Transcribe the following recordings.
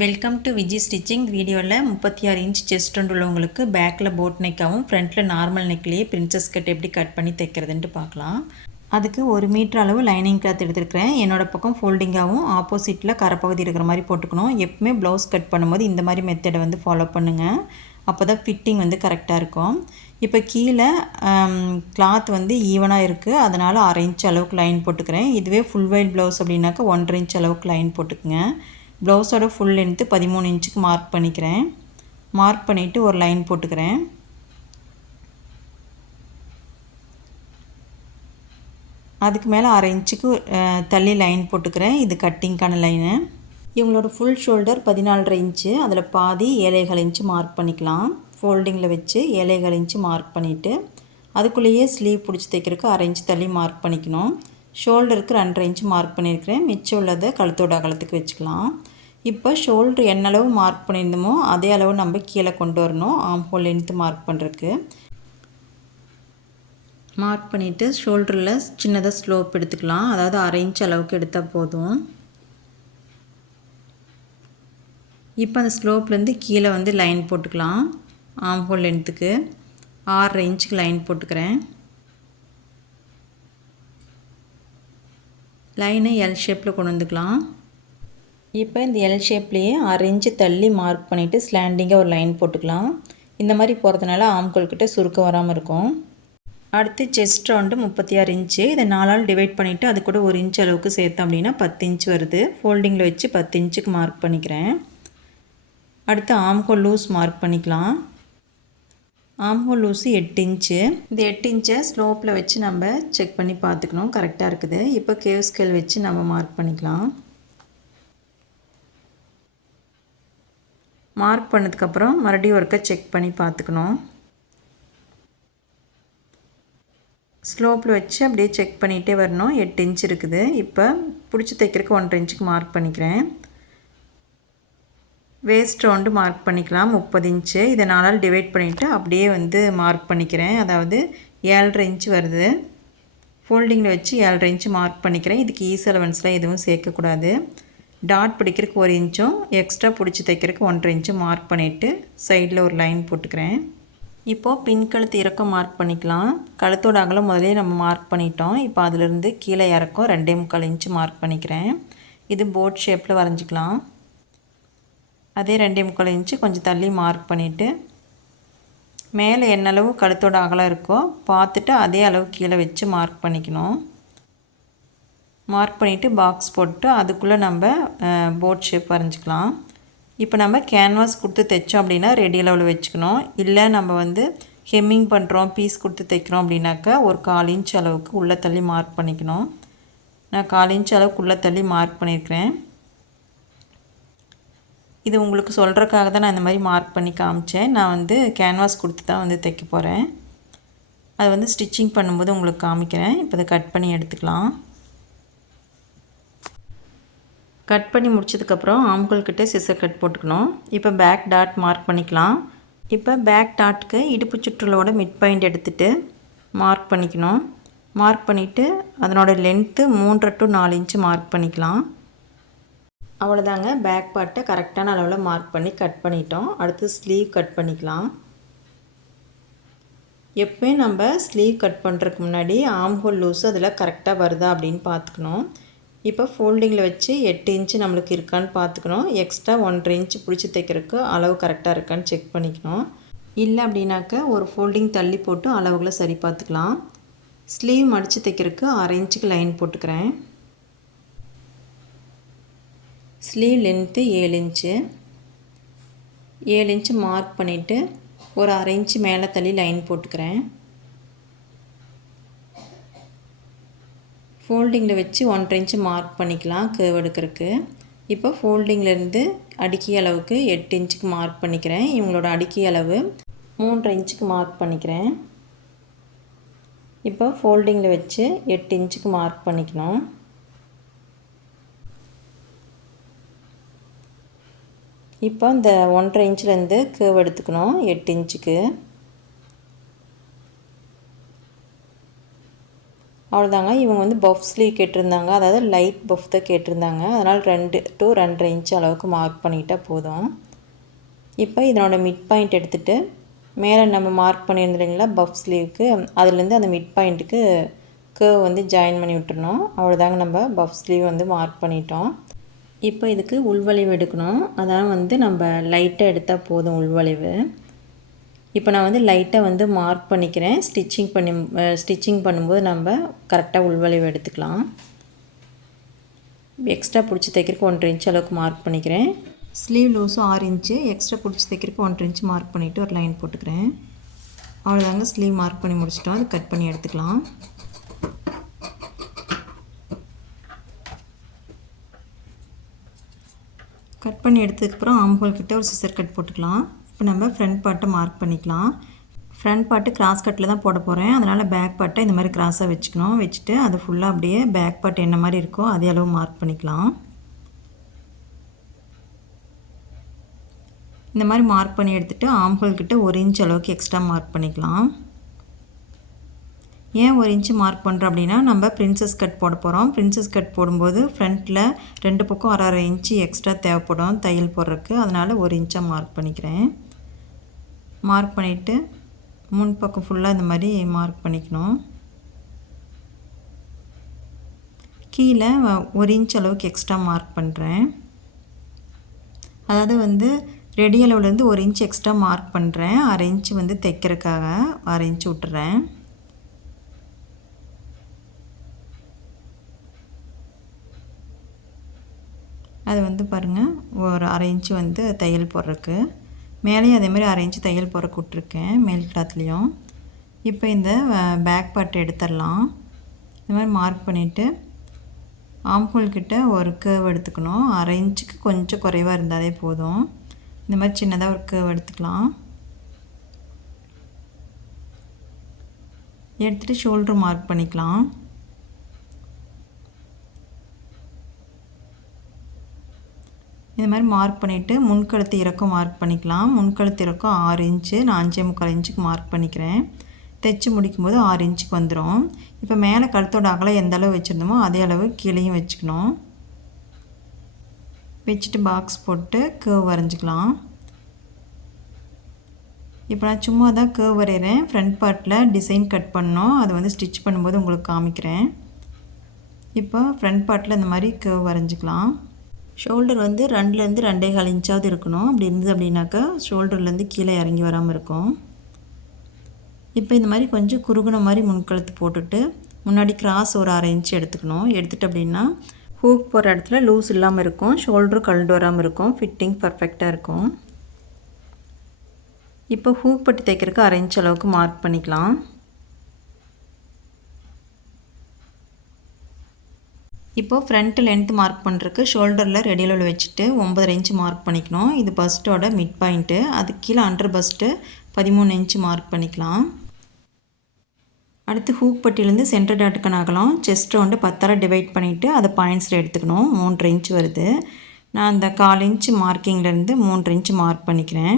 Welcome to Viji stitching. வீடியோவில் 36 inch chest round உள்ளவங்களுக்கு பேக்கில் போட் நெக்காகவும் ஃப்ரண்ட்டில் நார்மல் நெக்லேயே பிரின்சஸ் கட் எப்படி கட் பண்ணி தைக்கிறதுன்ட்டு பார்க்கலாம். அதுக்கு 1 மீட்டர் அளவு லைனிங் கிளாத் எடுத்துருக்கிறேன். என்னோடய பக்கம் ஃபோல்டிங்காகவும் ஆப்போசிட்டில் கரைப்பகுதி இருக்கிற மாதிரி போட்டுக்கணும். எப்பவுமே ப்ளவுஸ் கட் பண்ணும்போது இந்த மாதிரி மெத்தடை ஃபாலோ பண்ணுங்கள். அப்போ தான் ஃபிட்டிங் கரெக்டாக இருக்கும். இப்போ கீழே கிளாத் ஈவனாக இருக்குது, அதனால் 1/2 இன்ச் அளவுக்கு லைன் போட்டுக்கிறேன். இதுவே ஃபுல் வைட் ப்ளவுஸ் அப்படின்னாக்கா 1/2 இன்ச் அளவுக்கு லைன் போட்டுக்குங்க. ப்ளவுஸோட ஃபுல் லென்த்து 13 இன்ச்சுக்கு மார்க் பண்ணிக்கிறேன். மார்க் பண்ணிவிட்டு ஒரு லைன் போட்டுக்கிறேன். அதுக்கு மேலே 1/2 இன்ச்சுக்கு தள்ளி லைன் போட்டுக்கிறேன். இது கட்டிங்க்கான லைனு. இவங்களோட ஃபுல் ஷோல்டர் 14.5 இன்ச்சு, அதில் பாதி 7.25 இன்ச்சு மார்க் பண்ணிக்கலாம். ஃபோல்டிங்கில் வச்சு 7.25 இன்ச்சு மார்க் பண்ணிவிட்டு அதுக்குள்ளேயே ஸ்லீவ் பிடிச்சி தைக்கிறதுக்கு 1/2 இன்ச்சு தள்ளி மார்க் பண்ணிக்கணும். ஷோல்டருக்கு 2.5 இன்ச்சு மார்க் பண்ணியிருக்கிறேன். மிச்சம் உள்ளதை கழுத்தோட அகலத்துக்கு வச்சுக்கலாம். இப்போ ஷோல்டர் என்ன அளவு மார்க் பண்ணியிருந்தோமோ அதே அளவு நம்ம கீழே கொண்டு வரணும். ஆம் ஹோல் லென்த்து மார்க் பண்ணுறதுக்கு மார்க் பண்ணிவிட்டு ஷோல்டரில் சின்னதாக ஸ்லோப் எடுத்துக்கலாம். அதாவது 1/2 இன்ச் அளவுக்கு எடுத்தால் போதும். இப்போ அந்த ஸ்லோப்லேருந்து கீழே லைன் போட்டுக்கலாம். ஆம் ஹோல் லென்த்துக்கு 6.5 இன்ச்சுக்கு லைன் போட்டுக்கிறேன். லைனை எல் ஷேப்பில் கொண்டு வந்துக்கலாம். இப்போ இந்த எல் ஷேப்லேயே 1/2 இன்ச்சு தள்ளி மார்க் பண்ணிவிட்டு ஸ்லாண்டிங்காக ஒரு லைன் போட்டுக்கலாம். இந்த மாதிரி போகிறதுனால ஆம்கோல்கிட்ட சுருக்கம் வராமல் இருக்கும். அடுத்து செஸ்ட் ரவுண்டு 36 இன்ச்சு. இதை 4ஆல் டிவைட் பண்ணிவிட்டு அது கூட 1 இன்ச் அளவுக்கு சேர்த்தோம் அப்படின்னா 10 இன்ச் வருது. ஃபோல்டிங்கில் வச்சு 10 இன்ச்சுக்கு மார்க் பண்ணிக்கிறேன். அடுத்து ஆம்ஹோல் லூஸ் மார்க் பண்ணிக்கலாம். Armhole loose 8 inch. இந்த 8 இன்ச்சை ஸ்லோப்பில் வச்சு நம்ம செக் பண்ணி பார்த்துக்கணும், கரெக்டாக இருக்குது. இப்போ கேவ் ஸ்கேல் வச்சு நம்ம மார்க் பண்ணிக்கலாம். மார்க் பண்ணதுக்கப்புறம் மறுபடியும் ஒருக்கா செக் பண்ணி பார்த்துக்கணும். ஸ்லோப்பில் வச்சு அப்படியே செக் பண்ணிகிட்டே வரணும். 8 இன்ச் இருக்குது. இப்போ பிடிச்சி தைக்கிறதுக்கு 1/2 இன்ச்சுக்கு மார்க் பண்ணிக்கிறேன். வேஸ்ட் ரவுண்டு மார்க் பண்ணிக்கலாம் 30 இன்ச்சு. இதை 4ஆல் டிவைட் பண்ணிவிட்டு அப்படியே மார்க் பண்ணிக்கிறேன். அதாவது 7.5 இன்ச்சு வருது. ஃபோல்டிங்கில் வச்சு 7.5 இன்ச்சு மார்க் பண்ணிக்கிறேன். இதுக்கு ஈஸ் அலவன்ஸ்லாம் எதுவும் சேர்க்கக்கூடாது. டாட் பிடிக்கிறதுக்கு 1 இன்ச்சும் எக்ஸ்ட்ரா பிடிச்சி தைக்கிறதுக்கு 1/2 இன்ச்சும் மார்க் பண்ணிவிட்டு சைடில் ஒரு லைன் போட்டுக்கிறேன். இப்போது பின் கழுத்து இறக்கம் மார்க் பண்ணிக்கலாம். கழுத்தோட அகலம் முதலே நம்ம மார்க் பண்ணிட்டோம். இப்போ அதிலிருந்து கீழே இறக்கம் 2.25 இன்ச்சு மார்க் பண்ணிக்கிறேன். இது போட் ஷேப்பில் வரைஞ்சிக்கலாம். அதே 2.25 இன்ச்சு கொஞ்சம் தள்ளி மார்க் பண்ணிவிட்டு மேலே என்ன அளவு கழுத்தோட அகலம் இருக்கோ பார்த்துட்டு அதே அளவு கீழே வச்சு மார்க் பண்ணிக்கணும். மார்க் பண்ணிவிட்டு பாக்ஸ் போட்டு அதுக்குள்ளே நம்ம போட் ஷேப் வரைஞ்சிக்கலாம். இப்போ நம்ம கேன்வாஸ் கொடுத்து தைச்சோம் அப்படின்னா ரெடி அளவில் வச்சுக்கணும். இல்லை நம்ம ஹெம்மிங் பண்ணுறோம், பீஸ் கொடுத்து தைக்கிறோம் அப்படின்னாக்கா ஒரு 1/4 இன்ச் அளவுக்கு உள்ளே தள்ளி மார்க் பண்ணிக்கணும். நான் 1/4 இன்ச் அளவுக்கு உள்ளே தள்ளி மார்க் பண்ணியிருக்கிறேன். இது உங்களுக்கு சொல்கிறக்காக தான் நான் இந்த மாதிரி மார்க் பண்ணி காமிச்சேன். நான் கேன்வாஸ் கொடுத்து தான் தைக்க போகிறேன். அது ஸ்டிச்சிங் பண்ணும்போது உங்களுக்கு காமிக்கிறேன். இப்போ இதை கட் பண்ணி எடுத்துக்கலாம். கட் பண்ணி முடிச்சதுக்கப்புறம் ஆம்கோல் கிட்டே சிசர் கட் போட்டுக்கணும். இப்போ பேக் டாட் மார்க் பண்ணிக்கலாம். இப்போ பேக் டாட்டுக்கு இடுப்பு சுற்றலோட மிட் பாயிண்ட் எடுத்துகிட்டு மார்க் பண்ணிக்கணும். மார்க் பண்ணிவிட்டு அதனோட லென்த்து 3 to 4 இன்ச்சு மார்க் பண்ணிக்கலாம். அவ்வளோதாங்க, பேக் பார்ட்டை கரெக்டான அளவில் மார்க் பண்ணி கட் பண்ணிட்டோம். அடுத்து ஸ்லீவ் கட் பண்ணிக்கலாம். எப்போயும் நம்ம ஸ்லீவ் கட் பண்ணுறதுக்கு முன்னாடி ஆம்ஹோல் லூஸு அதில் கரெக்டாக வருதா அப்படின்னு பார்த்துக்கணும். இப்போ ஃபோல்டிங்கில் வச்சு 8 இன்ச்சு நம்மளுக்கு இருக்கான்னு பார்த்துக்கணும். எக்ஸ்ட்ரா 1.5 இன்ச்சு பிடிச்சி தைக்கிறதுக்கு அளவு கரெக்டாக இருக்கான்னு செக் பண்ணிக்கணும். இல்லை அப்படின்னாக்க ஒரு ஃபோல்டிங் தள்ளி போட்டு அளவுகளை சரி பார்த்துக்கலாம். ஸ்லீவ் மடித்து தைக்கிறதுக்கு 1/2 இன்ச்சுக்கு லைன் போட்டுக்கிறேன். Sleeve length 7 inch. 7 inch mark பண்ணிவிட்டு ஒரு 1/2 இன்ச்சு மேலே தள்ளி லைன் போட்டுக்கிறேன். ஃபோல்டிங்கில் வச்சு 1.5 இன்ச்சு மார்க் பண்ணிக்கலாம் கேர்வ் எடுக்கிறதுக்கு. இப்போ ஃபோல்டிங்லேருந்து அடுக்கி அளவுக்கு 8 இன்ச்சுக்கு மார்க் பண்ணிக்கிறேன். இவங்களோட அடுக்கி அளவு 3.5 இன்ச்சுக்கு மார்க் பண்ணிக்கிறேன். இப்போ ஃபோல்டிங்கில் வச்சு 8 இன்ச்சுக்கு மார்க் பண்ணிக்கணும். இப்போ இந்த 1.5 இன்ச்சிலேருந்து கேர்வ் எடுத்துக்கணும் 8 இன்ச்சுக்கு. அவ்வளோதாங்க. இவங்க வந்து பஃப் ஸ்லீவ் கேட்டிருந்தாங்க, அதாவது லைட் பஃப் தான் கேட்டிருந்தாங்க. அதனால் 2 to 2.5 இன்ச் அளவுக்கு மார்க் பண்ணிக்கிட்டால் போதும். இப்போ இதனோட மிட் பாயிண்ட் எடுத்துகிட்டு மேலே நம்ம மார்க் பண்ணியிருந்தீங்களா பஃப் ஸ்லீவுக்கு, அதுலேருந்து அந்த மிட் பாயிண்ட்டுக்கு கர்வ் வந்து ஜாயின் பண்ணி விட்டுறணும். அவ்வளோதாங்க, நம்ம பஃப் ஸ்லீவ் வந்து மார்க் பண்ணிட்டோம். இப்போ இதுக்கு உள்வளைவு எடுக்கணும். அதான் வந்து நம்ம லைட்டாக எடுத்தால் போதும் உள்வளைவு. இப்போ நான் வந்து லைட்டாக வந்து மார்க் பண்ணிக்கிறேன். ஸ்டிச்சிங் பண்ணும்போது நம்ம கரெக்டாக உள்வளைவு எடுத்துக்கலாம். எக்ஸ்ட்ரா பிடிச்சி தைக்கிறதுக்கு 1.5 இன்ச் அளவுக்கு மார்க் பண்ணிக்கிறேன். ஸ்லீவ் லூஸும் 6 இன்ச்சு, எக்ஸ்ட்ரா பிடிச்சி தைக்கிறதுக்கு 1.5 இன்ச் மார்க் பண்ணிவிட்டு ஒரு லைன் போட்டுக்கிறேன். அவ்வளோதாங்க, ஸ்லீவ் மார்க் பண்ணி முடிச்சிட்டோம். அது கட் பண்ணி எடுத்துக்கலாம். கட் பண்ணி எடுத்ததுக்கப்புறம் ஆம்ஹோல் கிட்ட ஒரு சிசர் கட் போட்டுக்கலாம். இப்போ நம்ம ஃப்ரண்ட் பார்ட்டை மார்க் பண்ணிக்கலாம். ஃப்ரண்ட் பார்ட்டு கிராஸ் கட்டில் தான் போட போகிறேன். அதனால் பேக் பார்ட்டை இந்த மாதிரி கிராஸாக வச்சுக்கணும். வச்சுட்டு அது ஃபுல்லாக அப்படியே பேக் பார்ட் என்ன மாதிரி இருக்கோ அதே அளவு மார்க் பண்ணிக்கலாம். இந்த மாதிரி மார்க் பண்ணி எடுத்துகிட்டு ஆம்ஹோல் கிட்ட 1 இன்ச் அளவுக்கு எக்ஸ்ட்ரா மார்க் பண்ணிக்கலாம். ஏன் 1 இன்ச்சு மார்க் பண்ணுறோம் அப்படின்னா, நம்ம பிரின்சஸ் கட் போட போகிறோம். பிரின்சஸ் கட் போடும்போது ஃப்ரண்ட்டில் 2 பக்கம் 1.5 இன்ச்சு எக்ஸ்ட்ரா தேவைப்படும் தையல் போடுறதுக்கு. அதனால் 1 இன்ச்சாக மார்க் பண்ணிக்கிறேன். மார்க் பண்ணிவிட்டு முன் பக்கம் ஃபுல்லாக இந்த மாதிரி மார்க் பண்ணிக்கணும். கீழே 1 இன்ச் அளவுக்கு எக்ஸ்ட்ரா மார்க் பண்ணுறேன். அதாவது வந்து ரெடி அளவுலேருந்து 1 இன்ச் எக்ஸ்ட்ரா மார்க் பண்ணுறேன். 1/2 இன்ச்சு வந்து தைக்கிறதுக்காக 1/2 இன்ச்சு விட்டுறேன். அது வந்து பாருங்கள், ஒரு 1/2 இன்ச்சு வந்து தையல் போடுறதுக்கு. மேலேயும் அதேமாதிரி 1/2 இன்ச்சு தையல் போடுறக்கு விட்ருக்கேன் மேல் கிளாத்லேயும். இப்போ இந்த பேக் பார்ட் எடுத்துடலாம். இந்த மாதிரி மார்க் பண்ணிவிட்டு ஆம்ஹோல் கிட்ட ஒரு கர்வ் எடுத்துக்கணும். 1/2 இன்ச்சுக்கு கொஞ்சம் குறைவாக இருந்தாலே போதும். இந்த மாதிரி சின்னதாக ஒரு கர்வ் எடுத்துக்கலாம். எடுத்துகிட்டு ஷோல்ட்ரு மார்க் பண்ணிக்கலாம். இந்த மாதிரி மார்க் பண்ணிவிட்டு முன்கழுத்து இறக்கம் மார்க் பண்ணிக்கலாம். முன்கழுத்து இறக்கம் 6 இன்ச்சு, நான் 5.25 இன்ச்சுக்கு மார்க் பண்ணிக்கிறேன். தைச்சி முடிக்கும்போது 6 இன்ச்சுக்கு வந்துடும். இப்போ மேலே கழுத்தோட அகலம் எந்த அளவு வச்சுருந்தோமோ அதே அளவு கீழேயும் வச்சுக்கணும். வச்சுட்டு பாக்ஸ் போட்டு கர்வ் வரைஞ்சிக்கலாம். இப்போ நான் சும்மா தான் கர்வ் வரைகிறேன். ஃப்ரண்ட் பார்ட்டில் டிசைன் கட் பண்ணோம், அது வந்து ஸ்டிச் பண்ணும்போது உங்களுக்கு காமிக்கிறேன். இப்போ ஃப்ரண்ட் பார்ட்டில் இந்த மாதிரி கர்வ் வரைஞ்சிக்கலாம். ஷோல்டர் வந்து 2லேருந்து 2.25 இன்ச்சாவது இருக்கணும். அப்படி இருந்தது அப்படின்னாக்கா ஷோல்டர்லேருந்து கீழே இறங்கி வராமல் இருக்கும். இப்போ இந்த மாதிரி கொஞ்சம் குறுகுன மாதிரி முன்கழுத்து போட்டுட்டு முன்னாடி கிராஸ் ஒரு 1/2 இன்ச் எடுத்துக்கணும். எடுத்துகிட்டு அப்படின்னா ஹூக் போகிற இடத்துல லூஸ் இல்லாமல் இருக்கும், ஷோல்டரும் கழண்டு வராமல் இருக்கும், ஃபிட்டிங் பர்ஃபெக்டாக இருக்கும். இப்போ ஹூக் பட்டி தைக்கிறதுக்கு 1/2 இன்ச் அளவுக்கு மார்க் பண்ணிக்கலாம். இப்போது ஃப்ரண்ட் லென்த் மார்க் பண்ணுறதுக்கு ஷோல்டரில் ரெடி அளவில் வச்சுட்டு 9.5 இன்ச்சு மார்க் பண்ணிக்கணும். இது பஸ்ட்டோட மிட் பாயிண்ட்டு. அதுக்கு கீழே அண்டர் பஸ்ட்டு 13 இன்ச்சு மார்க் பண்ணிக்கலாம். அடுத்து ஹூக் பட்டியிலேருந்து சென்டர் டாட்டுக்கான அகலம் செஸ்ட் ரவுண்டு 10ஆல் டிவைட் பண்ணிவிட்டு அதை பாயிண்ட்ஸில் எடுத்துக்கணும். 3.5 இன்ச்சு வருது. நான் அந்த 1/4 இன்ச்சு மார்க்கிங்லேருந்து 3.5 இன்ச்சு மார்க் பண்ணிக்கிறேன்.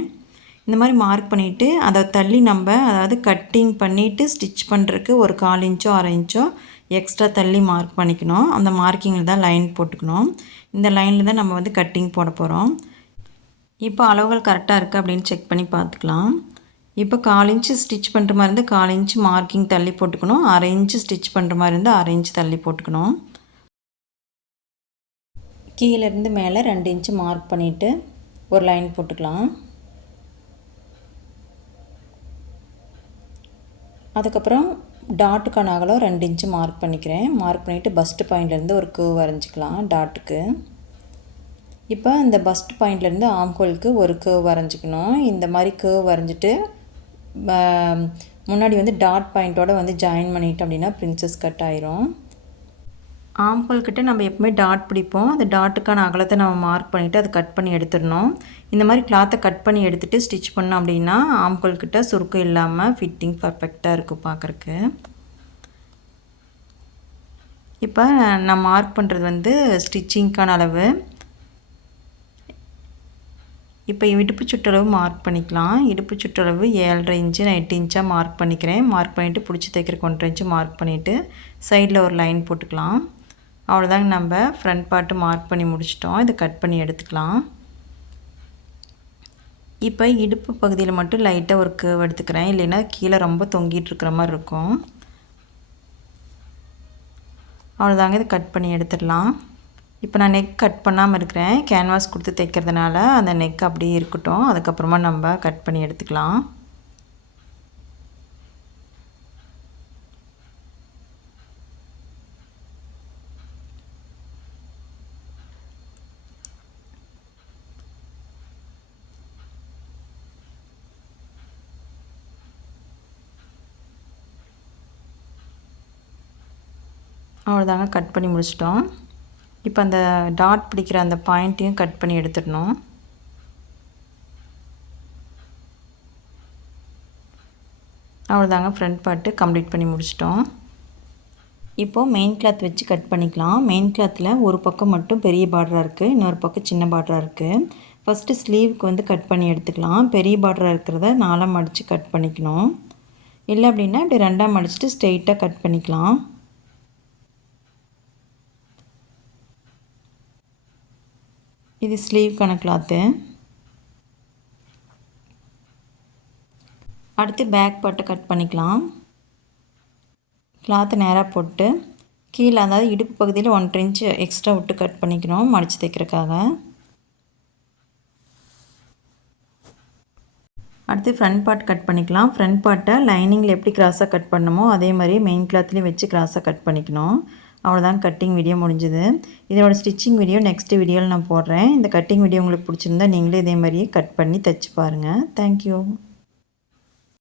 இந்த மாதிரி மார்க் பண்ணிவிட்டு அதை தள்ளி நம்ம அதாவது கட்டிங் பண்ணிவிட்டு ஸ்டிச் பண்ணுறதுக்கு ஒரு 1/4 இன்ச்சோ 1/2 இன்ச்சோ எக்ஸ்ட்ரா தள்ளி மார்க் பண்ணிக்கணும். அந்த மார்க்கிங்கில் தான் லைன் போட்டுக்கணும். இந்த லைனில் தான் நம்ம வந்து கட்டிங் போட போகிறோம். இப்போ அளவுகள் கரெக்டாக இருக்குது அப்படின்னு செக் பண்ணி பார்த்துக்கலாம். இப்போ 1/4 இன்ச்சு ஸ்டிச் பண்ணுற மாதிரி இருந்து 1/4 இன்ச்சு மார்க்கிங் தள்ளி போட்டுக்கணும். 1/2 இன்ச்சு ஸ்டிச் பண்ணுற மாதிரி இருந்து 1/2 இன்ச்சு தள்ளி போட்டுக்கணும். கீழேருந்து மேலே 2 இன்ச்சு மார்க் பண்ணிவிட்டு ஒரு லைன் போட்டுக்கலாம். அதுக்கப்புறம் டாட்டுக்கான அகலம் 2 இன்ச்சு மார்க் பண்ணிக்கிறேன். மார்க் பண்ணிவிட்டு பஸ்ட் பாயிண்ட்லேருந்து ஒரு கர்வ் வரைஞ்சிக்கலாம் டாட்டுக்கு. இப்போ இந்த பஸ்ட் பாயிண்ட்லேருந்து ஆம்ஹோலுக்கு ஒரு கர்வ் வரைஞ்சிக்கணும். இந்த மாதிரி கர்வ் வரைஞ்சிட்டு முன்னாடி வந்து டாட் பாயிண்ட்டோடு வந்து ஜாயின் பண்ணிட்டோம் அப்படின்னா பிரின்சஸ் கட் ஆயிரும். ஆம்ஹோல் கிட்ட நம்ம எப்பவுமே டாட் பிடிப்போம். அந்த டாட்டுக்கான அகலத்தை நம்ம மார்க் பண்ணிவிட்டு அதை கட் பண்ணி எடுத்துடணும். இந்த மாதிரி கிளாத்தை கட் பண்ணி எடுத்துகிட்டு ஸ்டிச் பண்ணோம் அப்படின்னா ஆம்ஹோல் கிட்ட சுருக்கம் இல்லாமல் ஃபிட்டிங் பர்ஃபெக்டாக இருக்கும் பார்க்குறக்கு. இப்போ நான் மார்க் பண்ணுறது வந்து ஸ்டிச்சிங்க்கான அளவு. இப்போ இடுப்பு சுற்றளவு மார்க் பண்ணிக்கலாம். இடுப்பு சுற்றளவு 7.5 இன்ச்சு நான் 8 இன்ச்சாக மார்க் பண்ணிக்கிறேன். மார்க் பண்ணிவிட்டு பிடிச்சி தைக்கிறக்கு 1.5 இன்ச்சு மார்க் பண்ணிவிட்டு சைடில் ஒரு லைன் போட்டுக்கலாம். அவ்வளோதாங்க, நம்ம ஃப்ரண்ட் பார்ட்டு மார்க் பண்ணி முடிச்சிட்டோம். இதை கட் பண்ணி எடுத்துக்கலாம். இப்போ இடுப்பு பகுதியில் மட்டும் லைட்டாக ஒரு கர்வ் எடுத்துக்கிறேன், இல்லைன்னா கீழே ரொம்ப தொங்கிட்டு இருக்கிற மாதிரி இருக்கும். அவ்வளோதாங்க, இதை கட் பண்ணி எடுத்துடலாம். இப்போ நான் நெக் கட் பண்ணாமல் இருக்கிறேன், கேன்வாஸ் கொடுத்து தைக்கிறதுனால அந்த நெக் அப்படியே இருக்கட்டும். அதுக்கப்புறமா நம்ம கட் பண்ணி எடுத்துக்கலாம். அவ்வளோதாங்க, கட் பண்ணி முடிச்சிட்டோம். இப்போ அந்த டாட் பிடிக்கிற அந்த பாயிண்ட்டையும் கட் பண்ணி எடுத்துடணும். அவ்வளோதாங்க, ஃப்ரண்ட் பார்ட்டு கம்ப்ளீட் பண்ணி முடிச்சிட்டோம். இப்போது மெயின் கிளாத் வச்சு கட் பண்ணிக்கலாம். மெயின் கிளாத்தில் ஒரு பக்கம் மட்டும் பெரிய பார்டராக இருக்குது, இன்னொரு பக்கம் சின்ன பார்டராக இருக்குது. ஃபஸ்ட்டு ஸ்லீவுக்கு வந்து கட் பண்ணி எடுத்துக்கலாம். பெரிய பார்டராக இருக்கிறத 4ஆக மடித்து கட் பண்ணிக்கணும். இல்லை அப்படின்னா இப்படி 2ஆக மடிச்சுட்டு ஸ்ட்ரெயிட்டாக கட் பண்ணிக்கலாம். இது ஸ்லீவ்க்கான கிளாத்து. அடுத்து பேக் பார்ட்டை கட் பண்ணிக்கலாம். கிளாத்தை நேராக போட்டு கீழே, அதாவது இடுப்பு பகுதியில் 1.5 இன்ச்சு எக்ஸ்ட்ரா விட்டு கட் பண்ணிக்கணும் மடித்து தைக்கிறதுக்காக. அடுத்து ஃப்ரண்ட் பார்ட் கட் பண்ணிக்கலாம். ஃப்ரண்ட் பார்ட்டை லைனிங்கில் எப்படி கிராஸாக கட் பண்ணணுமோ அதே மாதிரி மெயின் கிளாத்லேயும் வச்சு கிராஸாக கட் பண்ணிக்கணும். அவ்வளோதான், கட்டிங் வீடியோ முடிஞ்சுது. இதோட ஸ்டிச்சிங் வீடியோ நெக்ஸ்ட் வீடியோவில் நான் போடுறேன். இந்த கட்டிங் வீடியோ உங்களுக்கு பிடிச்சிருந்தா நீங்களே இதே மாதிரியே கட் பண்ணி தைச்சி பாருங்கள். தேங்க்யூ.